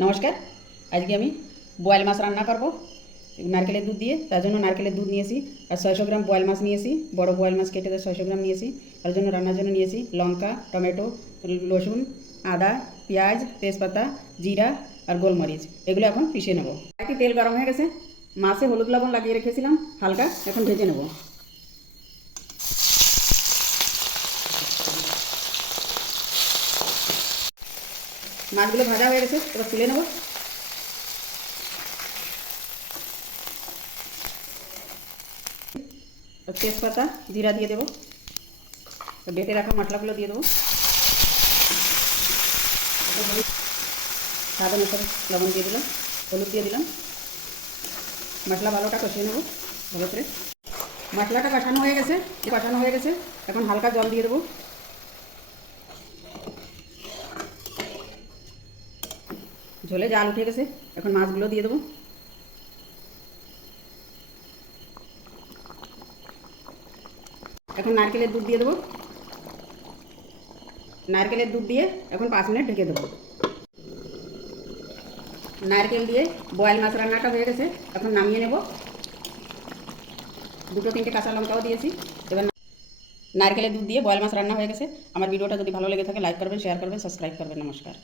নমস্কার। আজকে আমি বয়েল মাছ রান্না করব। নারকেলের দুধ দিয়ে, তার জন্য নারকেলের দুধ নিয়েছি, আর ছয়শো গ্রাম বয়েল মাছ নিয়েছি, বড় বয়েল মাছ কেটে ছয়শো গ্রাম নিয়েছি, তার জন্য রান্নার জন্য নিয়েছি লঙ্কা, টমেটো, রসুন, আদা, পেঁয়াজ, তেজপাতা, জিরা, আর গোলমরিচ। এগুলো এখন পিষে নেব। একটি তেল গরম হয়ে গেছে, মাছে হলুদ লবণ লাগিয়ে রেখেছিলাম, হালকা, এখন ভেজে নেব। মাছগুলো ভাজা হয়ে গেছে, এবার তুলে নেব। তেজপাতা, জিরা দিয়ে দেবো। বেটে রাখা মশলাগুলো দিয়ে দেবো। স্বাদ অনুসারে লবণ দিয়ে দিলাম, হলুদ দিয়ে দিলাম। মশলা ভালোটা কষিয়ে নেব ভালো করে মশলাটা কষানো হয়ে গেছে, কষানো হয়ে গেছে। এখন হালকা জল দিয়ে দেবো। ঝোলে জাল উঠে গেছে, এখন মাছগুলো দিয়ে দেবো। এখন নারকেলের দুধ দিয়ে দেবো। নারকেলের দুধ দিয়ে এখন পাঁচ মিনিট ঢেকে দেবো। নারকেল দিয়ে বয়েল মাছ রান্নাটা হয়ে গেছে, এখন নামিয়ে নেব। দুটো তিনটে কাঁচা লঙ্কাও দিয়েছি। এবার নারকেলের দুধ দিয়ে বয়েল মাছ রান্না হয়ে গেছে। আমার ভিডিওটা যদি ভালো লেগে থাকে লাইক করবেন শেয়ার করবেন সাবস্ক্রাইব করবেন। নমস্কার।